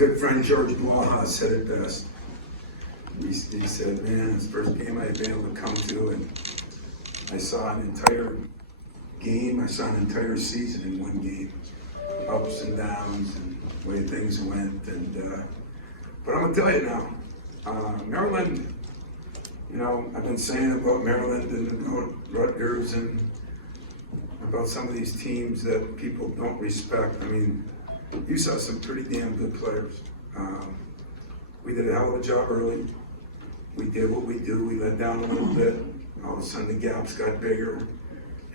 good friend George Blaha said it best. He said, man, it's the first game I've been able to come to, and I saw an entire game, I saw an entire season in one game. Ups and downs and the way things went. And but I'm going to tell you now, Maryland, you know, I've been saying about Maryland and about Rutgers and about some of these teams that people don't respect. I mean, you saw some pretty damn good players. We did a hell of a job early. We did what we do. We let down a little bit. All of a sudden the gaps got bigger,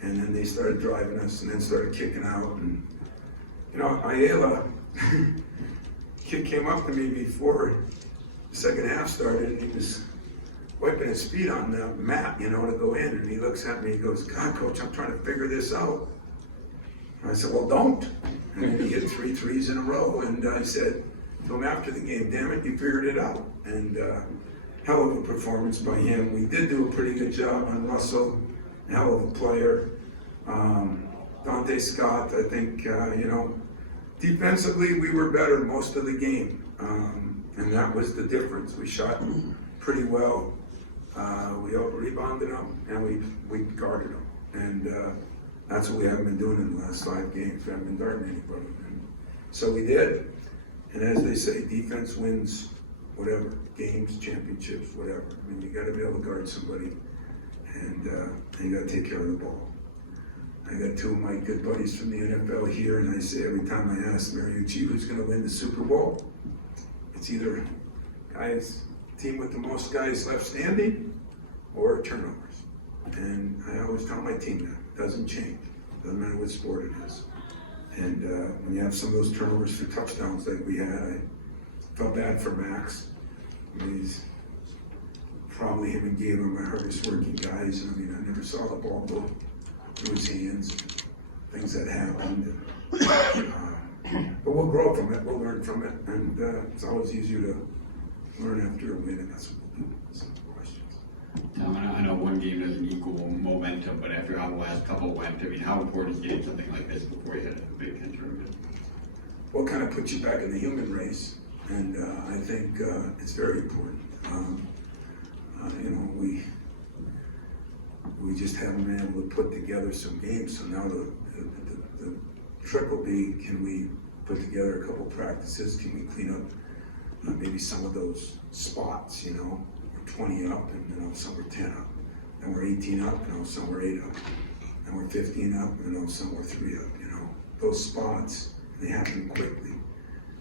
and then they started driving us, and then started kicking out. And you know, Ayala, kid came up to me before the second half started, and he was wiping his feet on the mat, you know, to go in. And he looks at me, he goes, God, coach, I'm trying to figure this out. And I said, well, don't. And then he hit 3 threes in a row. And I said to him after the game, damn it, you figured it out. And hell of a performance by him. We did do a pretty good job on Russell, hell of a player. Dante Scott, I think, you know, defensively we were better most of the game. And that was the difference. We shot pretty well. We out-rebounded them, and we guarded them. And that's what we haven't been doing in the last 5 games. We haven't been guarding anybody. And so we did. And as they say, defense wins whatever, games, championships, whatever. I mean, you got to be able to guard somebody, and you got to take care of the ball. I got 2 of my good buddies from the NFL here, and I say every time I ask Mariucci who's going to win the Super Bowl, it's either team with the most guys left standing or turnovers. And I always tell my team that. It doesn't change. Doesn't matter what sport it is. And when you have some of those turnovers for touchdowns like we had, I felt bad for Max. I mean, he's probably him and Gabe are my hardest working guys. I mean, I never saw the ball go through his hands, things that happened. But we'll grow from it, we'll learn from it, and it's always easier to learn after a win, and that's what we'll do. Some questions. I know one game doesn't equal momentum, but after how the last couple went, I mean, how important is getting something like this before you hit a Big Ten tournament? Well, kind of puts you back in the human race, and I think it's very important. You know, we just haven't been able to put together some games, so now the trick will be, can we put together a couple practices? Can we clean up maybe some of those spots, you know? We're 20 up, and then all of a sudden we're 10 up. And we're 18 up, and all of a sudden we're 8 up. And we're 15 up, and all of a sudden we're 3 up, you know? Those spots, they happen quickly.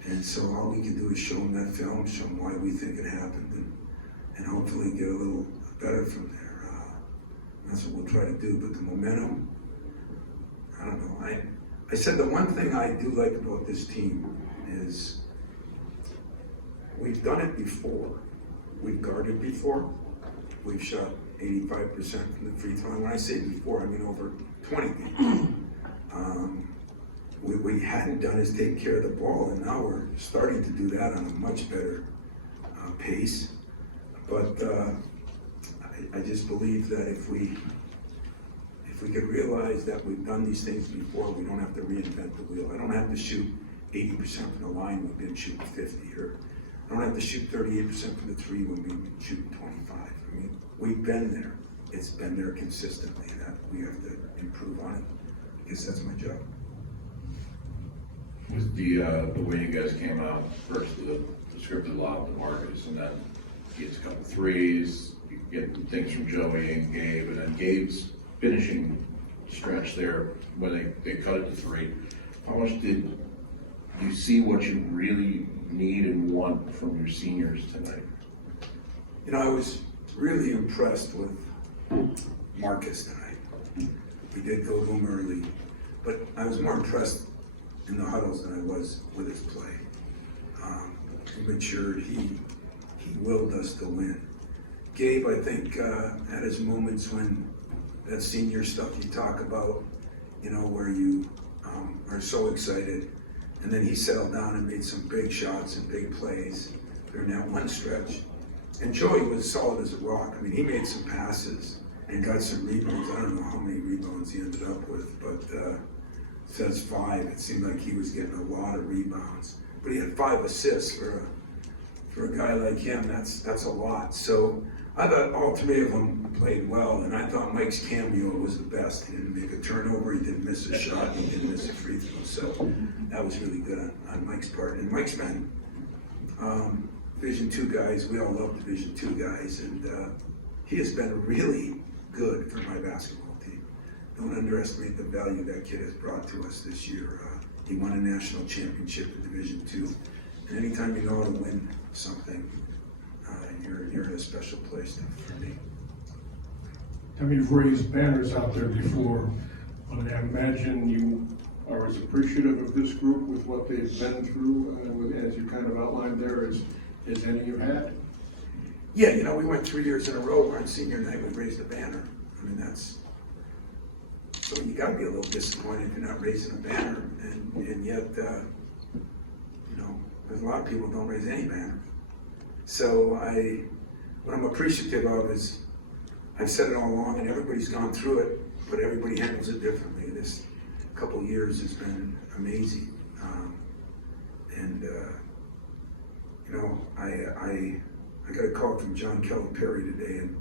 And so all we can do is show them that film, show them why we think it happened, and hopefully get a little better from there. That's what we'll try to do. But the momentum, I don't know. I said the one thing I do like about this team is we've done it before. We've guarded before. We've shot 85% from the free throw. And when I say before, I mean over 20 games. What we hadn't done is take care of the ball, and now we're starting to do that on a much better pace. But I just believe that if we could realize that we've done these things before, we don't have to reinvent the wheel. I don't have to shoot 80% from the line when we've been shooting 50, or I don't have to shoot 38% from the 3 when we've been shooting 25. I mean, we've been there. It's been there consistently, and that we have to improve on it. I guess that's my job. Was the way you guys came out first, the scripted lob to Marcus, and then he gets a couple threes, you get things from Joey and Gabe, and then Gabe's finishing stretch there when they cut it to 3. How much did you see what you really need and want from your seniors tonight? You know, I was really impressed with Marcus tonight. We did go to him early, but I was more impressed in the huddles than I was with his play. He matured, he willed us to win. Gabe, I think, had his moments when that senior stuff you talk about, you know, where you are so excited, and then he settled down and made some big shots and big plays during that one stretch. And Joey was solid as a rock. I mean, he made some passes and got some rebounds. I don't know how many rebounds he ended up with, but says 5. It seemed like he was getting a lot of rebounds. but he had 5 assists for a guy like him. That's a lot. So I thought all 3 of them played well, and I thought Mike's cameo was the best. He didn't make a turnover, he didn't miss a shot, he didn't miss a free throw. So that was really good on Mike's part. And Mike's been Division II guys. We all love Division II guys, and he has been really good for my basketball team. Don't underestimate the value that kid has brought to us this year. He won a national championship in Division II, and anytime you know how to win something, you're in a special place for me. I mean, you've raised banners out there before, but I imagine you are as appreciative of this group with what they've been through, as you kind of outlined there, as any you had. Yeah, you know, we went 3 years in a row where on senior night we raised a banner. I mean, so you gotta be a little disappointed if you're not raising a banner, and yet, you know, there's a lot of people who don't raise any banner. So what I'm appreciative of is, I've said it all along, and everybody's gone through it, but everybody handles it differently. This couple of years has been amazing. You know, I got a call from John Kelly-Perry today, and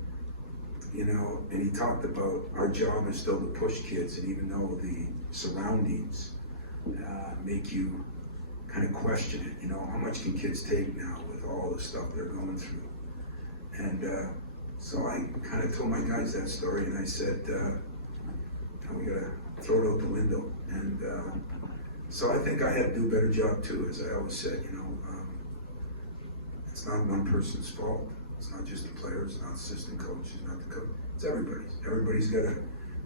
you know, and he talked about our job is still to push kids, and even though the surroundings make you kind of question it, you know, how much can kids take now with all the stuff they're going through? And so I kind of told my guys that story, and I said, we gotta throw it out the window. And so I think I had to do a better job too, as I always said, you know, it's not one person's fault. It's not just the players, not assistant coaches, not the coach. It's everybody's. Everybody's got to,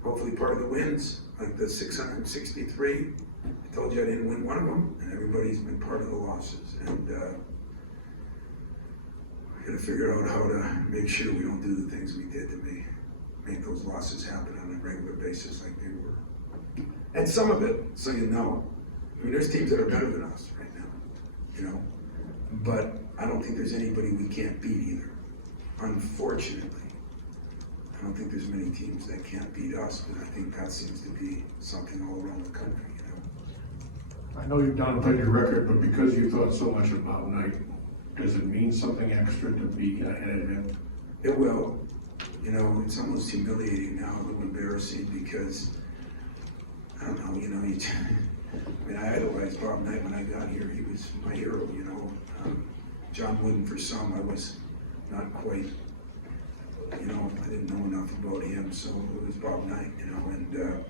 hopefully part of the wins, like the 663. I told you I didn't win one of them, and everybody's been part of the losses. And I got to figure out how to make sure we don't do the things we did to make those losses happen on a regular basis like they were. And some of it, so you know, I mean, there's teams that are better than us right now, you know, but I don't think there's anybody we can't beat either. Unfortunately, I don't think there's many teams that can't beat us, but I think that seems to be something all around the country, you know. I know you've downplayed your record, but because you thought so much about Knight, does it mean something extra to be ahead of him? It will. You know, it's almost humiliating now, a little embarrassing, because, I don't know, you know, I mean, I idolized Bob Knight when I got here. He was my hero, you know. John Wooden, for some, I was not quite, you know, I didn't know enough about him, so it was Bob Knight, you know, and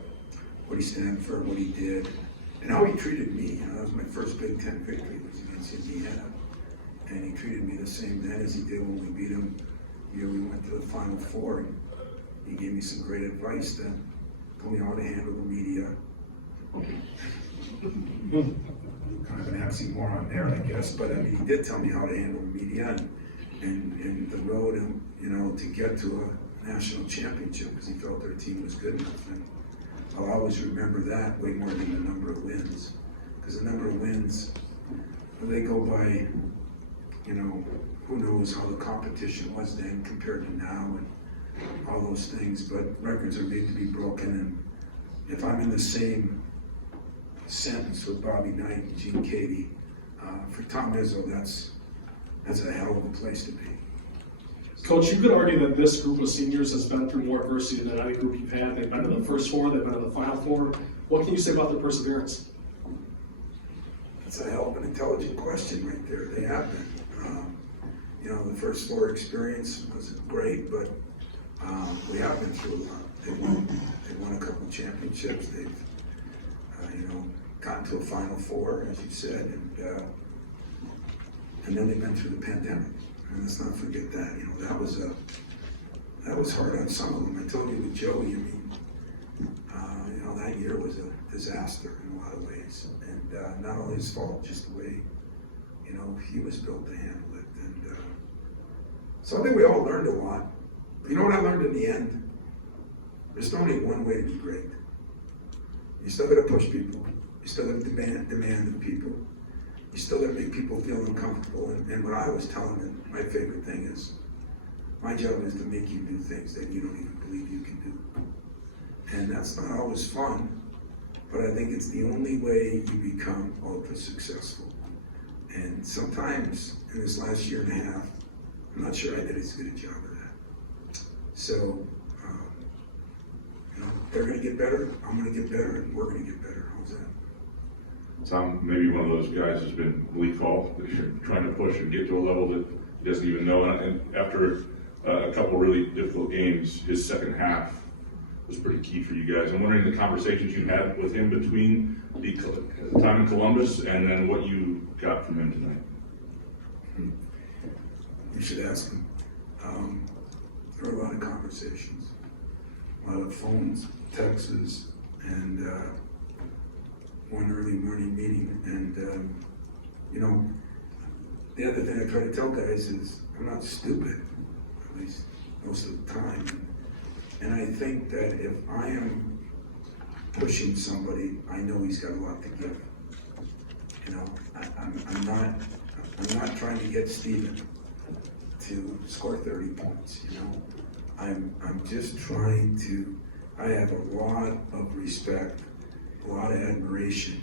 what he stood for, what he did, and how he treated me. You know, that was my first Big Ten victory, was against Indiana, and he treated me the same then as he did when we beat him. The year we went to the Final Four, and he gave me some great advice to told me how to handle the media. Kind of an oxymoron there, I guess, but I mean, he did tell me how to handle the media and the road, and you know, to get to a national championship, because he felt their team was good enough. And I'll always remember that way more than the number of wins, because the number of wins, they go by, you know, who knows how the competition was then compared to now and all those things, but records are made to be broken, and if I'm in the same sentence with Bobby Knight and Gene Cady, for Tom Izzo, that's a hell of a place to be. Coach, you could argue that this group of seniors has been through more adversity than any group you've had. They've been in the first four, they've been in the Final Four. What can you say about their perseverance? That's a hell of an intelligent question right there. They have been. You know, the first four experience was great, but we have been through a lot. They've won a couple championships. They've, you know, gotten to a Final Four, as you said, and then they've been through the pandemic. And let's not forget that. You know, that was hard on some of them. I told you with Joey, I mean, you know, that year was a disaster in a lot of ways, and not only his fault, just the way, you know, he was built to handle it. And so I think we all learned a lot. But you know what I learned in the end? There's only one way to be great. You still got to push people. You still got to demand of people. You still got to make people feel uncomfortable. And what I was telling them, my favorite thing is, my job is to make you do things that you don't even believe you can do. And that's not always fun, but I think it's the only way you become ultra successful. And sometimes in this last year and a half, I'm not sure I did as good a job of that. So, they're gonna get better, I'm gonna get better, and we're gonna get better. How's that? Tom, maybe one of those guys has been Lee Call, that you're trying to push and get to a level that he doesn't even know. And after a couple really difficult games, his second half was pretty key for you guys. I'm wondering the conversations you had with him between the time in Columbus and then what you got from him tonight. You should ask him. There were a lot of conversations, a lot of phones, texts, and one early morning meeting. And the other thing I try to tell guys is I'm not stupid, at least most of the time. And I think that if I am pushing somebody, I know he's got a lot to give. I'm not trying to get Steven to score 30 points, I'm just trying to, I have a lot of respect, a lot of admiration,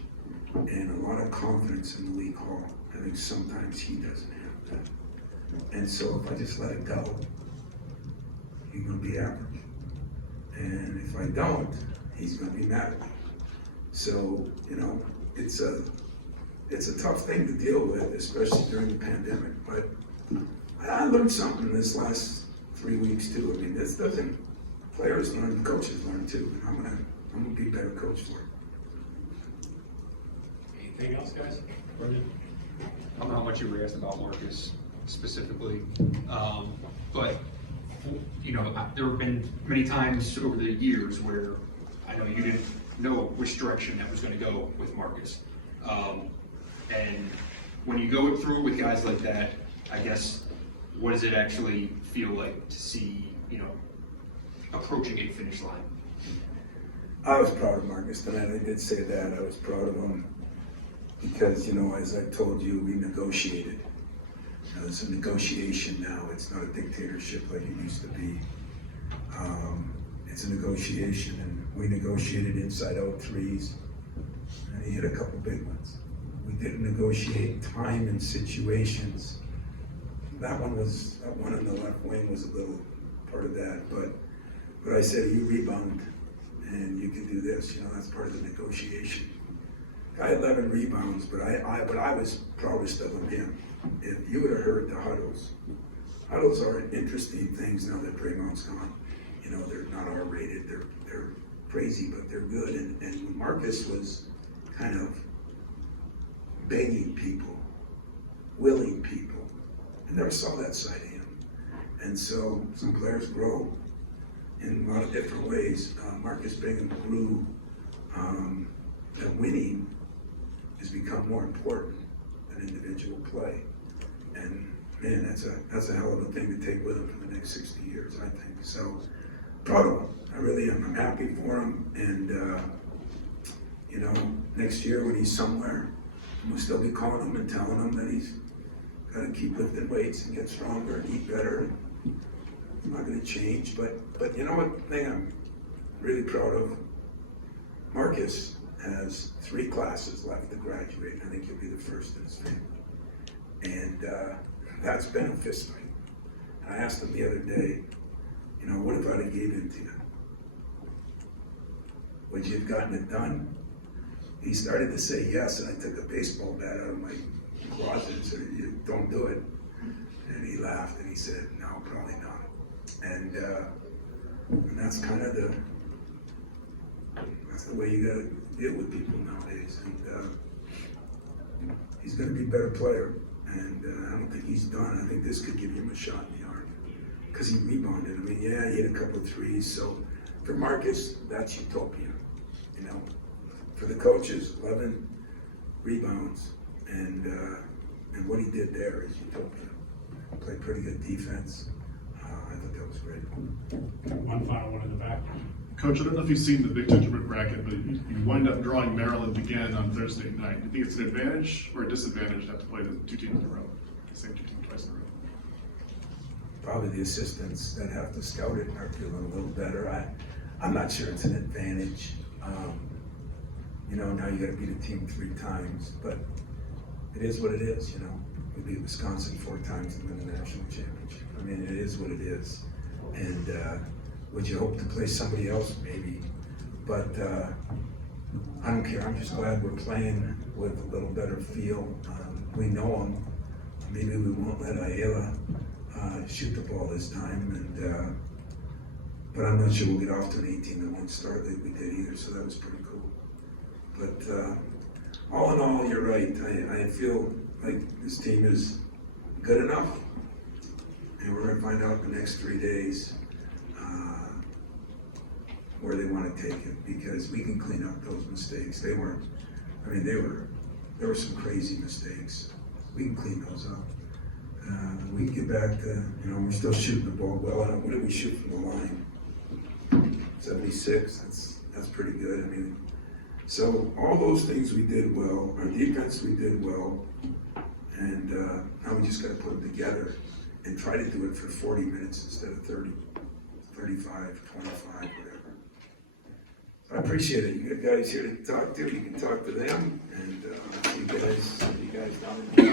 and a lot of confidence in Lee Hall. I think sometimes he doesn't have that. And so if I just let it go, he's gonna be average. And if I don't, he's gonna be mad at me. So, it's a tough thing to deal with, especially during the pandemic. But I learned something this last 3 weeks too. I mean, this doesn't, players learn, coaches learn too. And I'm gonna be a better coach for it. Anything else, guys? Brendan? I don't know how much you were asked about Marcus specifically, but there have been many times over the years where I know you didn't know which direction that was going to go with Marcus, and when you go through with guys like that, I guess, what does it actually feel like to see, approaching a finish line? I was proud of Marcus tonight. I did say that. I was proud of him because, as I told you, we negotiated. It's a negotiation now. It's not a dictatorship like it used to be. It's a negotiation, and we negotiated inside-out threes, and he hit a couple big ones. We didn't negotiate time and situations. That one in the left wing was a little part of that, but I said, you rebound, and you can do this. That's part of the negotiation. I had 11 rebounds, but I was proudest of him. If you would have heard the huddles are interesting things now that Draymond's gone. They're not R-rated, they're crazy, but they're good. And when Marcus was kind of begging people, willing people, I never saw that side of him. And so some players grow in a lot of different ways. Marcus Bingham grew that winning has become more important than individual play. And man, that's a hell of a thing to take with him for the next 60 years, I think. So proud of him. I really am. I'm happy for him. And next year when he's somewhere, we'll still be calling him and telling him that he's got to keep lifting weights and get stronger and eat better. I'm not going to change, but you know what thing I'm really proud of? Marcus has 3 classes left to graduate. I think he'll be the first in his family. And that's been a fist fight. And I asked him the other day, what if I'd have gave in to you? Would you have gotten it done? He started to say yes, and I took a baseball bat out of my closet and said, you don't do it. And he laughed and he said, no, probably not. And that's kind of that's the way you got to deal with people nowadays. And he's going to be a better player. And I don't think he's done. I think this could give him a shot in the arm because he rebounded. I mean, yeah, he hit a couple of threes. So for Marcus, that's utopia. For the coaches, 11 rebounds, and what he did there is utopia. Played pretty good defense. I thought that was great. One final one in the back. Coach, I don't know if you've seen the Big Ten tournament bracket, but you wind up drawing Maryland again on Thursday night. Do you think it's an advantage or a disadvantage to have to play the 2 teams in a row, the same 2 teams twice in a row? Probably the assistants that have to scout it are feeling a little better. I'm not sure it's an advantage. Now you got to beat a team 3 times, but it is what it is, you know. We beat Wisconsin 4 times and win the national championship. I mean, it is what it is. And would you hope to play somebody else? Maybe. But I don't care. I'm just glad we're playing with a little better feel. We know them. Maybe we won't let Ayala shoot the ball this time. And but I'm not sure we'll get off to an 18-1 start like we did either. So that was pretty cool. But all in all, you're right. I feel like this team is good enough, and we're going to find out in the next 3 days where they want to take it, because we can clean up those mistakes. There were some crazy mistakes. We can clean those up. We can get back to, we're still shooting the ball well. What did we shoot from the line? 76. That's pretty good. I mean, so all those things we did well. Our defense we did well, and now we just got to put them together and try to do it for 40 minutes instead of 30, 35, 25, whatever. I appreciate it. You got guys here to talk to. You can talk to them, and you guys down in